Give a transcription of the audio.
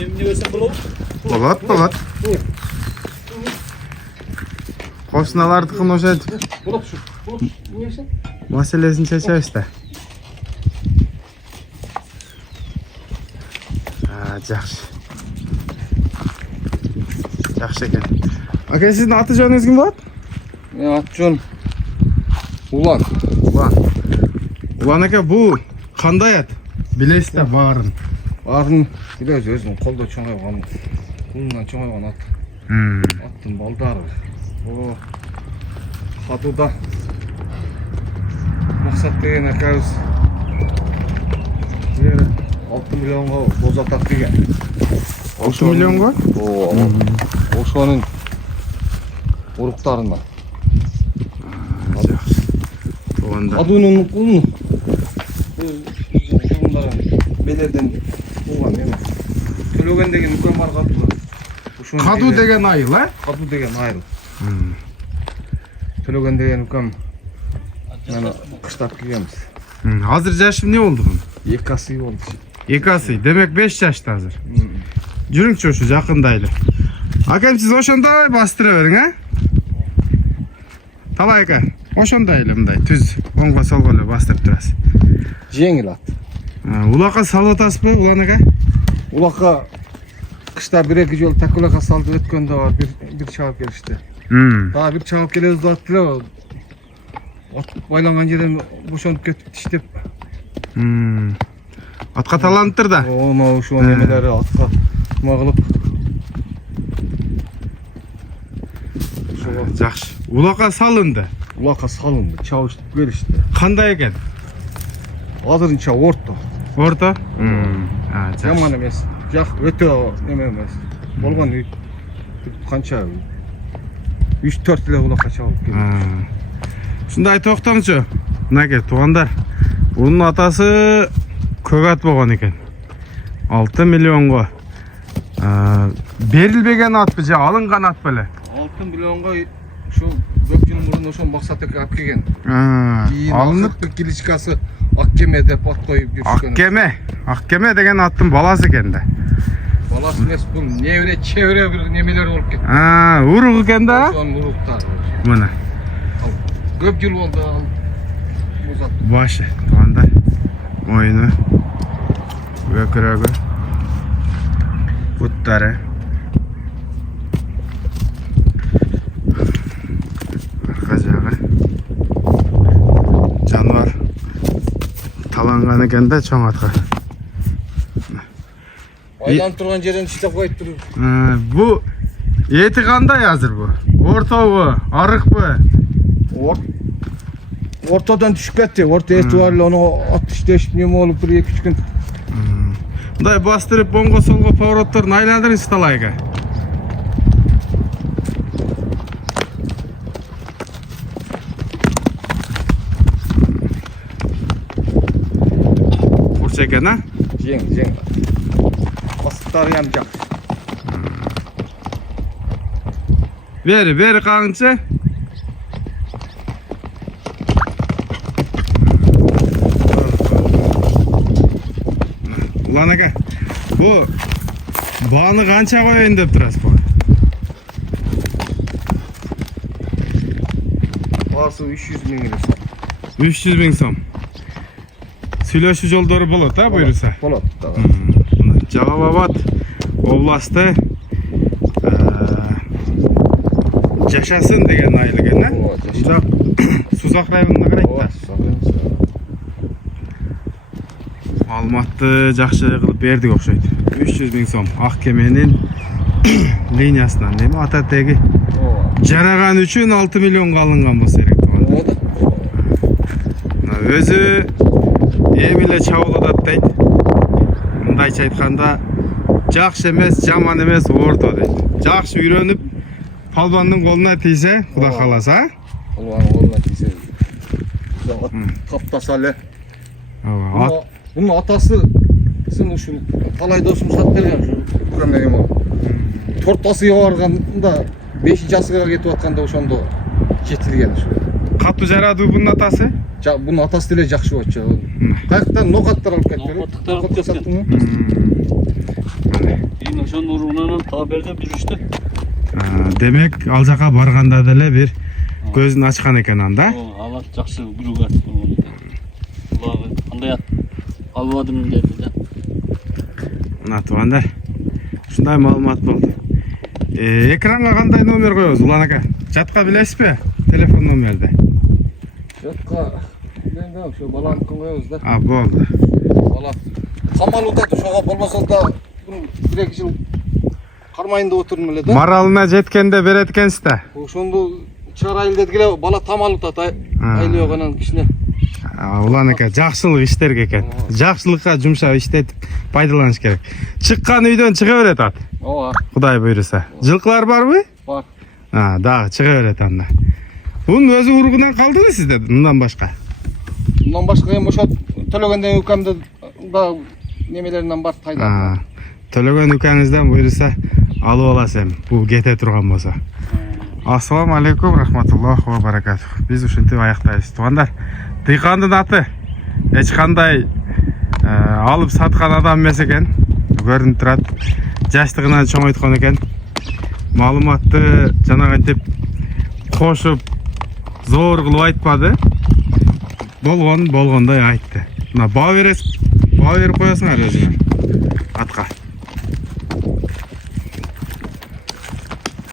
Emne versen bulalım. Болот. Кошуналардыкын ошентип Bulat şu. Bulat. Ne versen? маселесин чечебиз да. Жакшы. Жакшы экен. Ака, сиздин аты жөнүңүз ким болот? Мен аты-жөнүм Улан. Улан ака, бул кандай ат? Билесиз да баарын. Барын билебиз, өзүнүн колдо чоңойгон, кулунан чоңойгон ат. Аттын балдары. О, Хадуда Максат деген акабыз 6 миллионго боз атат деген. 6 миллионго? Ошонун уруктарына. Жакшы. Туганда. Хадунун кулун беледен тууган эмес. Төлөгөн деген үлкөн бар катты. Каду деген айыл, а? Каду деген айыл. Төлөгөн деген үлкөн мени кыштап келгенбиз. Азыр жашы эмне болду бунун? 2 асы болду. 2 асы, демек 5 жашта азыр. Жүрүңчү ушу жакындайлы. Акам, сиз ошондой бастыра бериң, а? Талай ака, ошондой эле мындай түз оңго солго эле бастырып турасыз. Жеңил ат. Улакка салып атасызбы, Улан ака? Улакка кышта 1-2 жолу такылакка салды, өткөндө бар, бир чабып келишти. Дагы бир чабып келебиз деп атты. Ат байланган жерден бошонуп кетип тиштеп. Атка таланыптыр да. Оно ошо немелери атка тума кылып. Жакшы. Улакка салынды. Улакка салынды, чабыштып келишти. Кандай экен? Азырынча орто. Орто? Жаман эмес. Жак өтө неме эмес. Болгон канча 3-4 эле улакка чабып келди. Ушундай токтоңчу. Мынакей туугандар. Унун атасы көк ат болгон экен. 6 миллионго. Берилбеген атпы же алынган ат беле? 6 миллионго ошо көп жыл мурун ошо Максат эке алып келген. Алынып киличкасы Аккеме деп ат коюп жүрүшкөн. Аккеме деген аттын баласы экен да. Баласы эмес, бул небере чебере бир немелер болуп кетти. Урук экен да? Ошонун уруктары. Мына. Көп жыл болду ал бузат. Башы, туугандар. Мойну. Өкүрөгү. Буттары. Арка жагы. Жаныбар таланган экен да чоң атка. Байланып турган жерден тиштеп коюп туруп. Бу эти кандай азыр бу? Ортобу, арыкпы? Ортодон түшүп кетти. Орто эти бар эле, аны ат иштешип неме болуп бир 2-3 күн. Мындай бастырып оңго солго поворотторун айландырыңыз талайга. Бурч экен, а? Жең. Бастыктары ham жак. Бери кагынчы. Улан ака, бу бааны канча коеюн деп турасыз бу? Баасы 300 миң эле. 300 миң сом. Сүйлөшүү жолдору болот, а буйруса? Болот. Жалал Абад областы Жашасын деген айыл экен, а? Сузак районуна карайт да. Маалыматты жакшы кылып бердик окшойт. 300 миң сом Аккеменин линиясынан эми ата теги жараган үчүн 6 миллионго алынган болсо керек тууган. Өзү эми эле чабылып атат дейт. Мындайча айтканда жакшы эмес, жаман эмес, орто дейт. Жакшы үйрөнүп палбандын колуна тийсе, Кудай кааласа, Палбандын колуна тийсе. Таптаса эле. Bunun atası ушул талай досум сатып берген ушу көмөк эме. 4 асыга барганда 5-асыга кетип атканда ошондо жетилген ушу. Катуу жарадыбы bunun атасы? Bunun атасы деле жакшы болчу. Каяктан нокаттар алып кетти. Нокаттар алып кетти. ошонун уругунан таап берди жүрүштү. Демек ал жака барганда деле бир көзүн ачкан экен анда. Алат жакшы күрүгө. Булагы кандай албадым деди да. Мына туугандар. Ушундай маалымат болду. Экранга кандай номер коебуз Улан ака? Жатка билесизби? Телефон номерди. Жокко. Мен да ошо баланы коебуз да. Болду. Бала камалууда ошого болбосо да 1-2 жыл кармайында отурдум эле да. Маралына жеткенде берет экенсиз да. Ошондо чыгарайын дедик эле бала тамалутат айлык анан кичине. Улан ака жакшылык иштерге экен. Жакшылыкка жумшап иштетип пайдаланыш керек. Чыккан үйдөн чыга берет ат. Ооба. Кудай буйруса. Жылкылар барбы? Бар. Дагы чыга берет анда. Бунун өзү уругунан калдыбы сизде мындан башка? Мындан башка эми ошо төлөгөндөн укамды да немелеринен бар тайда. Төлөгөн укаңыздан буйруса алып аласыз эми. Бул кете турган болсо. Ассаламу алейкум рахматуллахи ва баракатух. Биз ушинтип аяктайбыз. Туугандар, дыйкандын аты эч кандай алып саткан адам эмес экен. Көрүнүп турат. Жаштыгынан чоңойткон экен. Маалыматты жанагынтип кошуп зор кылып айтпады. Болгондой айтты. Мына баа берип коесуңар өзүңөр.